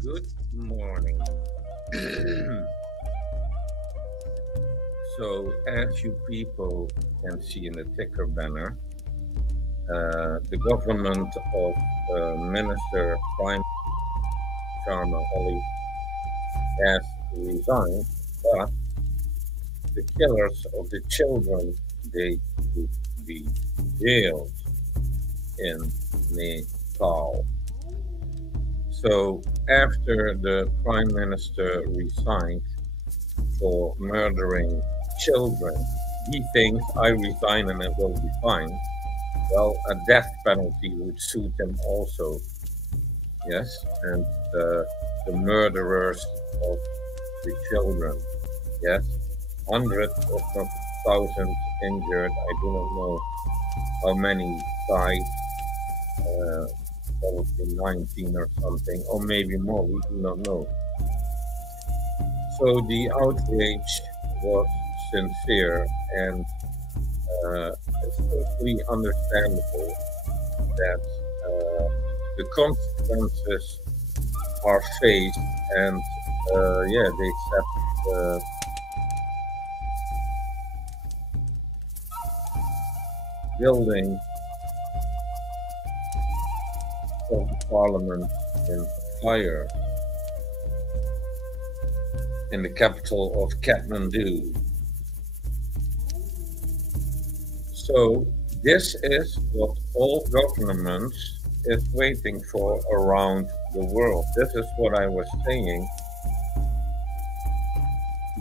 Good morning. So, as you people can see in the ticker banner, the government of Minister Prime Sharma Oli has resigned, but the killers of the children, they could be jailed in Nepal. So after the Prime Minister resigned for murdering children, he thinks, I resign and it will be fine. Well, a death penalty would suit him also. Yes, and the murderers of the children. Yes, hundreds, if not thousands injured. I do not know how many died. Probably 19 or something, or maybe more. We do not know. So the outrage was sincere, and it's totally understandable that the consequences are faced, and yeah, they set building of the parliament in fire in the capital of Kathmandu. So this is what all governments is waiting for around the world. This is what I was saying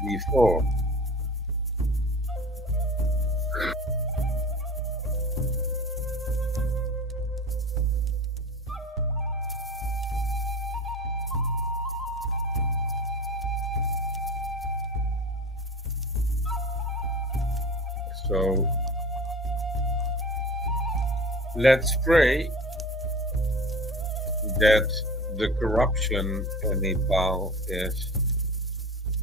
before. So let's pray that the corruption in Nepal is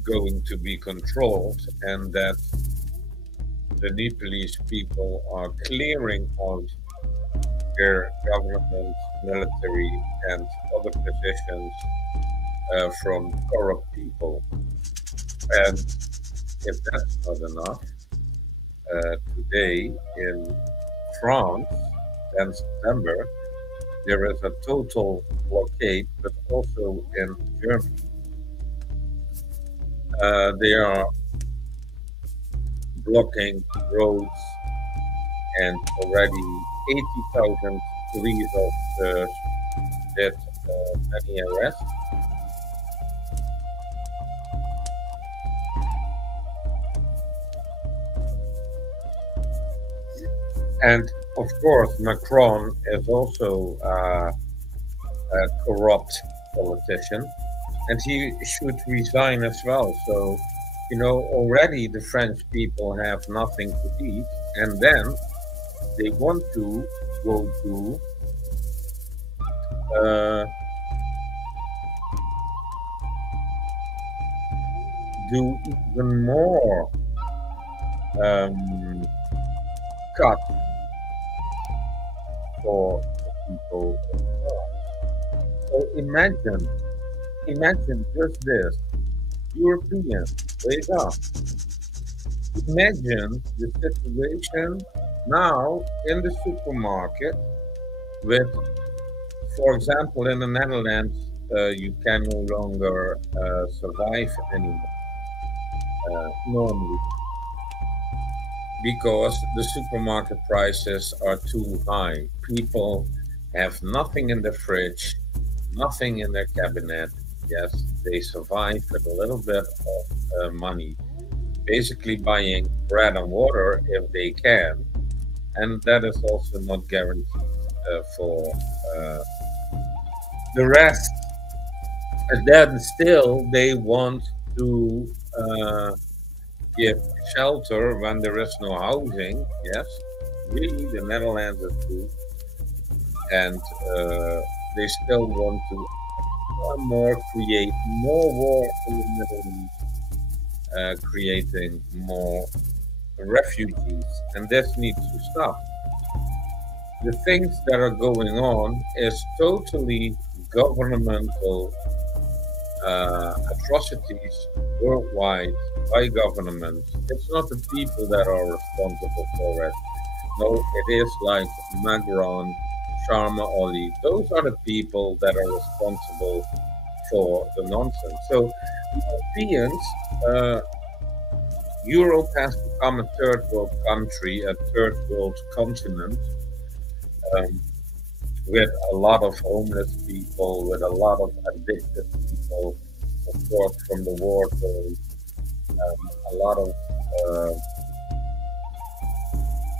going to be controlled, and that the Nepalese people are clearing out their government, military, and other positions from corrupt people. And if that's not enough, today in France and September, there is a total blockade, but also in Germany. They are blocking roads, and already 80,000 police officers did many arrests. And of course, Macron is also a corrupt politician, and he should resign as well. So, you know, already the French people have nothing to eat, and then they want to go to do even more cuts for the people in France. So imagine just this: Europeans, wake up! Imagine the situation now in the supermarket with, for example, in the Netherlands, you can no longer survive anymore normally, because the supermarket prices are too high. People have nothing in the fridge, nothing in their cabinet. Yes, they survive with a little bit of money, basically buying bread and water if they can. And that is also not guaranteed for the rest. And then still they want to give shelter when there is no housing. Yes, really, the Netherlands is true. And they still want to more create more war in the Middle East, creating more refugees, and this needs to stop. The things that are going on is totally governmental atrocities worldwide by governments. It's not the people that are responsible for it. No, it is like Macron, Sharma Ali. Those are the people that are responsible for the nonsense. So Europeans, Europe has become a third world country, a third world continent, with a lot of homeless people, with a lot of addicted people, of course, from the war zone, a lot of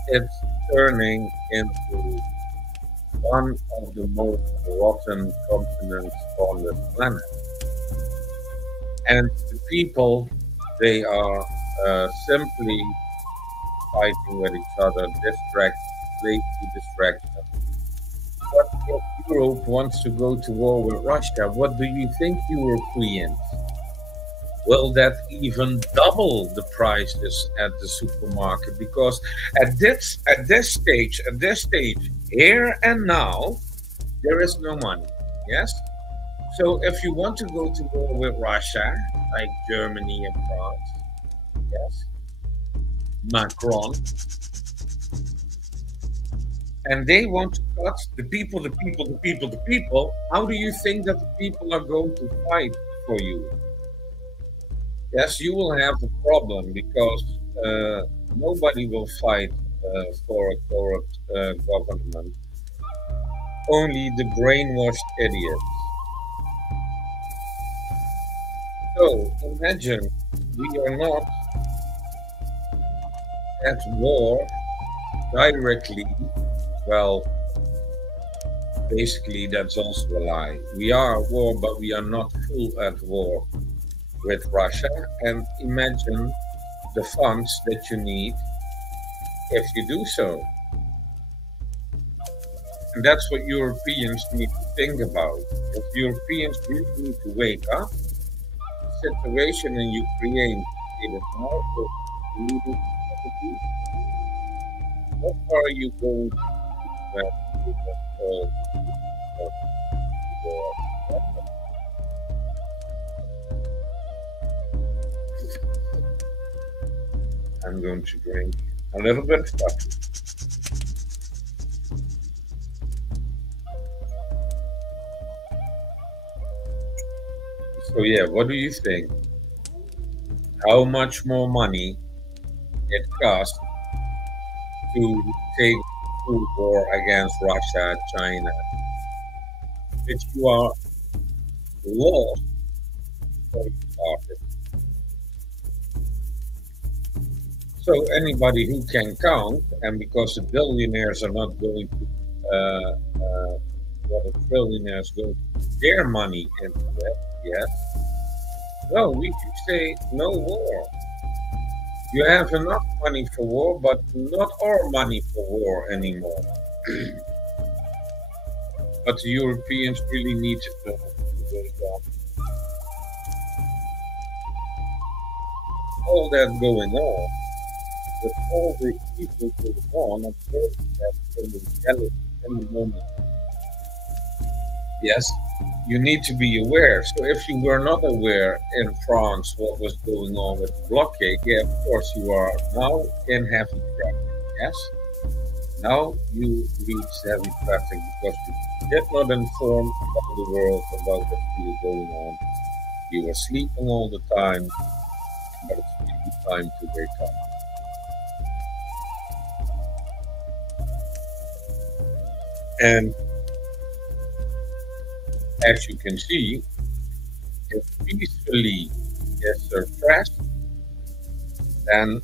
it's turning into one of the most rotten continents on the planet. And the people, they are simply fighting with each other, lazy distraction. But if Europe wants to go to war with Russia, what do you think, Europeans? Will that even double the prices at the supermarket? Because at this stage, here and now, there is no money. Yes. So if you want to go to war with Russia, like Germany and France, yes, Macron, and they want to cut the people, the people, the people, the people, how do you think that the people are going to fight for you? Yes, you will have a problem because nobody will fight for a corrupt government. Only the brainwashed idiots. So imagine we are not at war directly. Well, basically, that's also a lie. We are at war, but we are not full at war with Russia. And imagine the funds that you need if you do so. And that's what Europeans need to think about. If Europeans really need to wake up, the situation in Ukraine is now is leading to what are you going to do with all the I'm going to drink a little bit of coffee. So yeah, what do you think? How much more money it costs to take full war against Russia, China, if you are lost before you started? So anybody who can count, and because the billionaires are not going to, what the trillionaires go to put their money into it, yes. No, we should say no war. You have enough money for war, but not our money for war anymore. But the Europeans really need to wake up. All that going on, with all the evil going on, of course, that in the reality, in the moment. Yes, you need to be aware. So if you were not aware in France what was going on with the blockade, yeah, of course you are now in heavy traffic. Yes, now you reach heavy traffic because you did not inform about the world about what's really going on. You were sleeping all the time, but it's really time to wake up. And as you can see, if peacefully is suppressed, then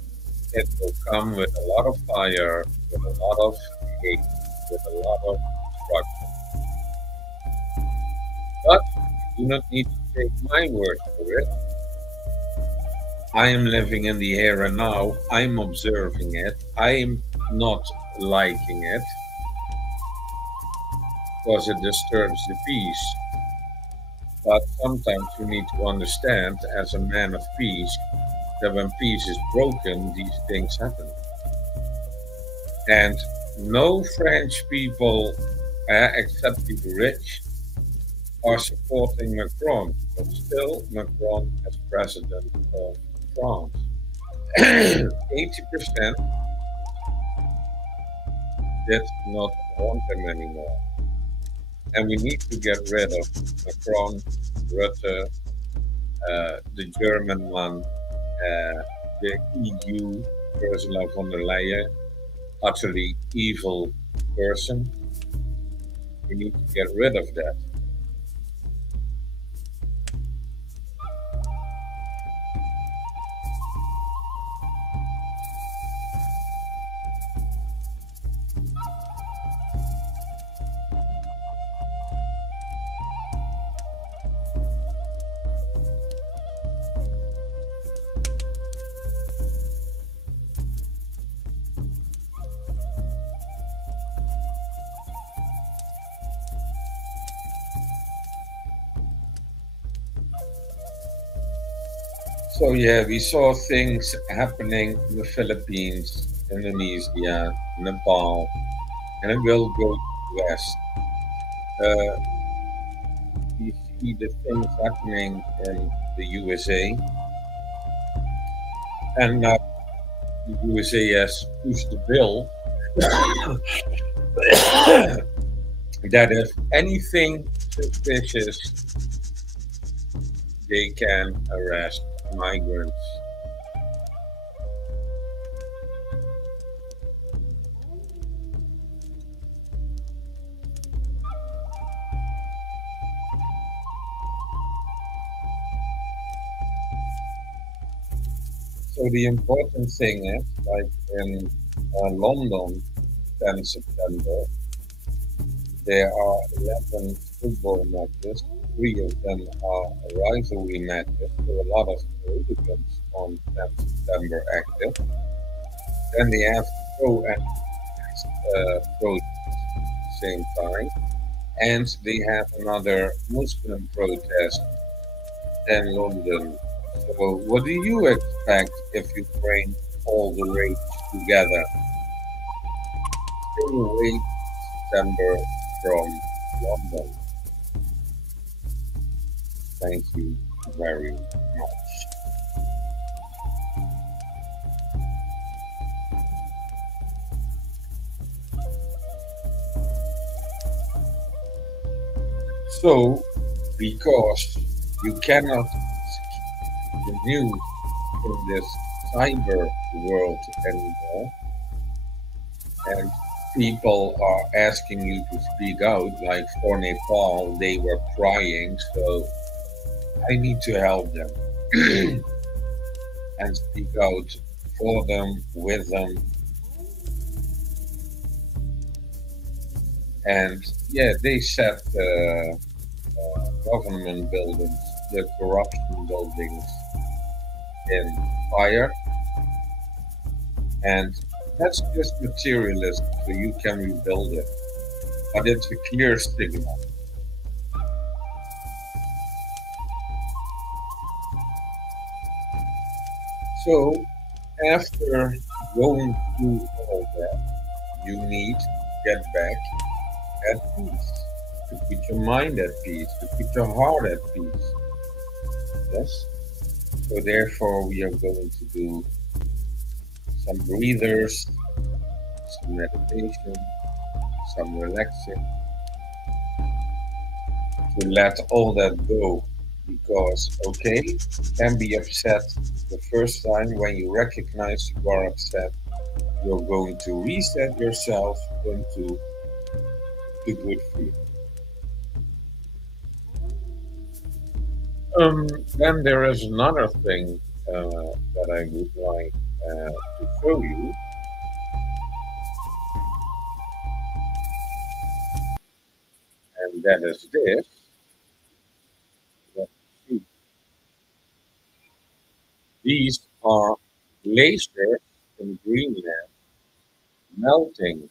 it will come with a lot of fire, with a lot of hate, with a lot of destruction. But you do not need to take my word for it. I am living in the here and now. I'm observing it. I'm not liking it because it disturbs the peace. But sometimes you need to understand, as a man of peace, that when peace is broken, these things happen. And no French people, except the rich, are supporting Macron, but still Macron as president of France. 80% did not want him anymore. And we need to get rid of Macron, Rutte, the German one, the EU, Ursula von der Leyen, utterly evil person. We need to get rid of that. So yeah, we saw things happening in the Philippines, Indonesia, Nepal, and it will go west. Uh, we see the things happening in the USA, and now the USA has pushed the bill that if anything suspicious, they can arrest migrants. So the important thing is, like in London, 10 September, there are 11 football matches. Three of them are rivalry matches. So a lot of hooligans on 10 September active. Then they have pro-anarchist protests at the same time. And they have another Muslim protest in London. So what do you expect if you bring all the rage together? Stay away September from London. Thank you very much. So, because you cannot skip the news in this cyber world anymore, and people are asking you to speak out, like for Nepal, they were crying, so I need to help them and speak out for them, with them, and yeah, they set government buildings, the corruption buildings in fire, and that's just materialism, so you can rebuild it. But it's a clear signal. So after going through all that, you need to get back at peace, to put your mind at peace, to put your heart at peace. Yes. So therefore, we are going to do some breathers, some meditation, some relaxing, to let all that go. Because, okay, can be upset the first time. When you recognize you are upset, you're going to reset yourself into the good feeling. Then there is another thing that I would like to show you, and that is this. Let me see. These are glaciers in Greenland melting.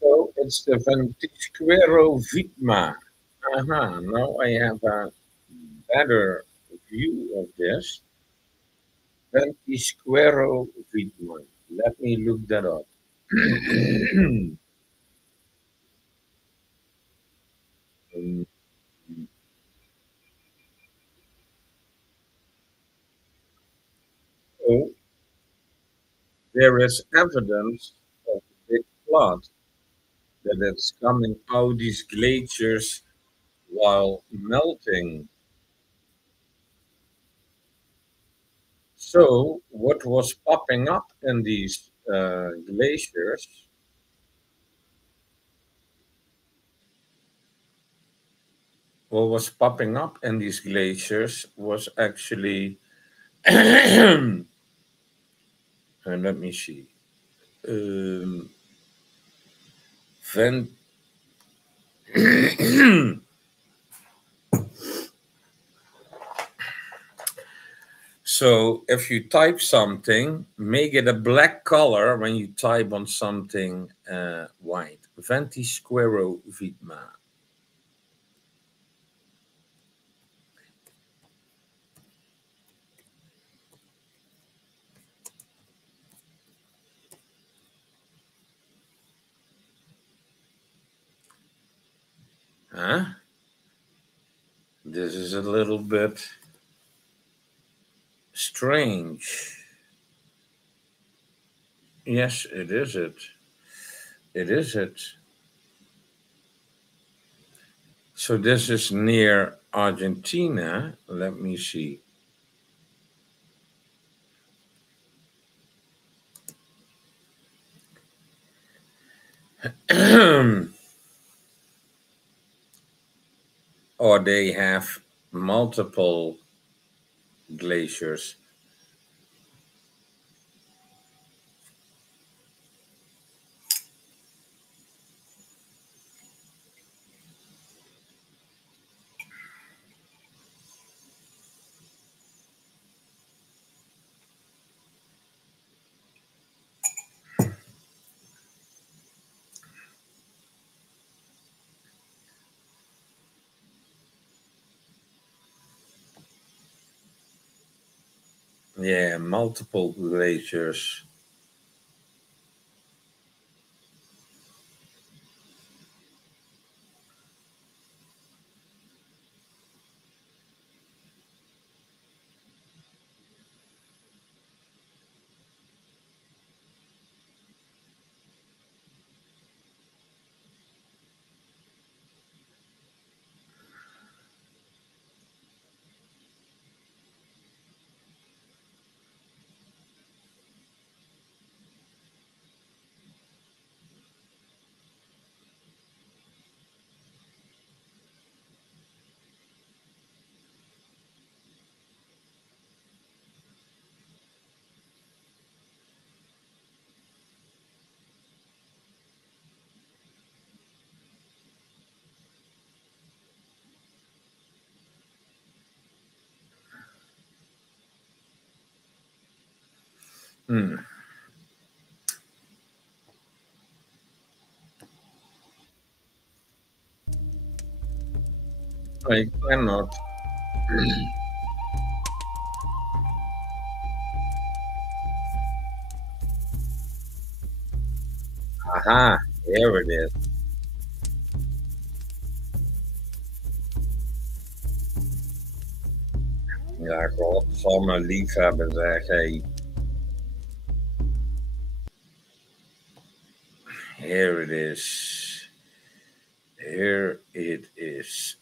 So it's the Ventisquero Vitma. Now I have a better view of this. Ventisquero Vitma. Let me look that up. Um, so there is evidence of a big flood that it's coming out these glaciers while melting. So what was popping up in these glaciers, what was popping up in these glaciers was actually, and let me see, um, vent. So if you type something, make it a black color when you type on something white. Ventisquero Vitma. Huh? This is a little bit strange. Yes, it is it. It is it. So this is near Argentina. Let me see. Or they have multiple glaciers. Yeah, multiple glaciers. Hmm. I cannot. Aha, here it is. Ja, ik zal me lief hebben, zeg. Hey, here it is. Here it is.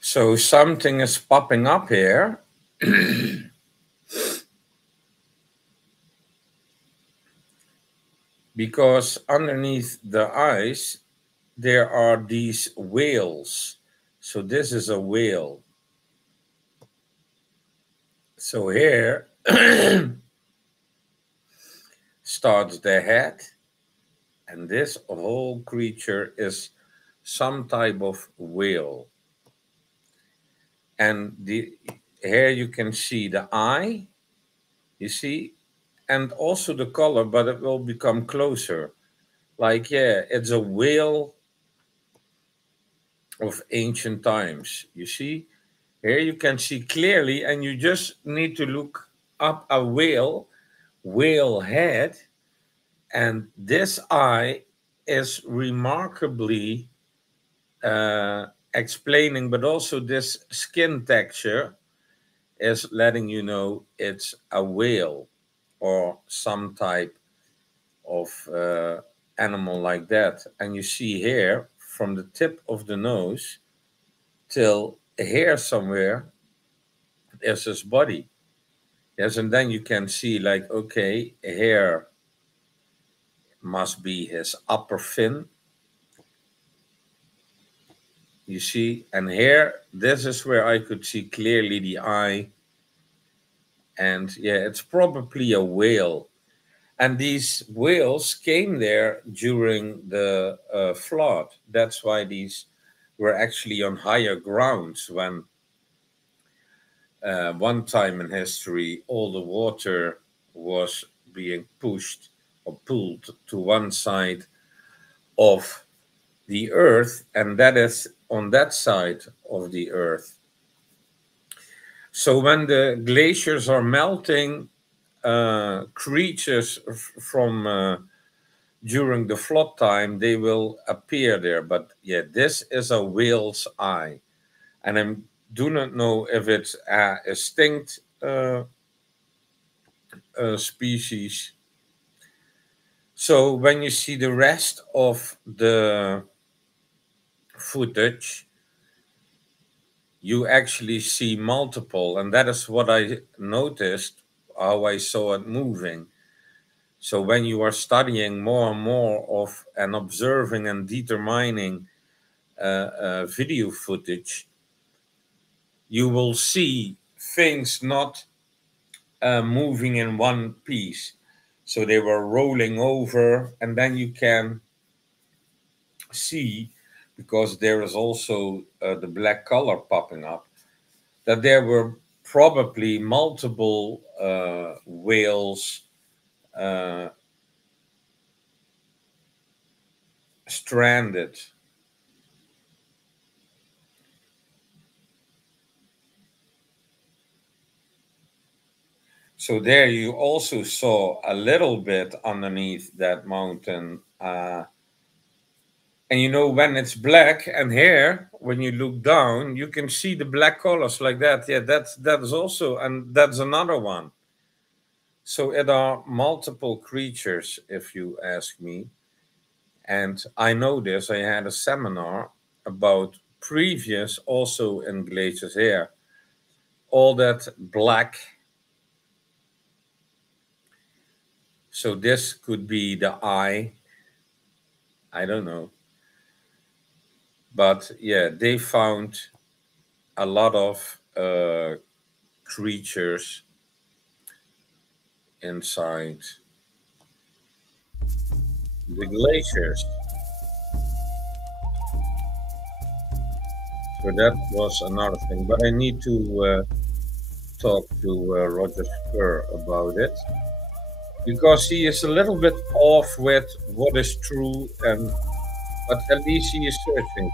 So something is popping up here. Because underneath the ice, there are these whales. So this is a whale. So here starts the head, and this whole creature is some type of whale. And here you can see the eye, you see, and also the color, but it will become closer. Like, yeah, it's a whale of ancient times. You see, here you can see clearly, and you just need to look up a whale head, and this eye is remarkably explaining, but also this skin texture is letting you know it's a whale or some type of animal like that. And you see here from the tip of the nose till here somewhere is his body. Yes, and then you can see like, okay, here must be his upper fin. You see, and here, this is where I could see clearly the eye. And yeah, it's probably a whale. And these whales came there during the flood. That's why these were actually on higher grounds when one time in history all the water was being pushed or pulled to one side of the earth, and that is on that side of the earth. So when the glaciers are melting, creatures from during the flood time, they will appear there. But yeah, this is a whale's eye, and I do not know if it's a extinct species. So when you see the rest of the footage, you actually see multiple, and that is what I noticed, how I saw it moving. So when you are studying more and more of and observing and determining video footage, you will see things not moving in one piece. So they were rolling over, and then you can see, because there is also the black color popping up, that there were probably multiple whales uh, stranded. So there you also saw a little bit underneath that mountain. And you know, when it's black, and here, when you look down, you can see the black colors like that. Yeah, that is also, and that's another one. So it are multiple creatures, if you ask me. And I know this, I had a seminar about previous also in glaciers here. All that black. So this could be the eye. I don't know. But yeah, they found a lot of creatures inside the glaciers. So that was another thing. But I need to talk to Roger Spur about it, because he is a little bit off with what is true, and but at least he is searching.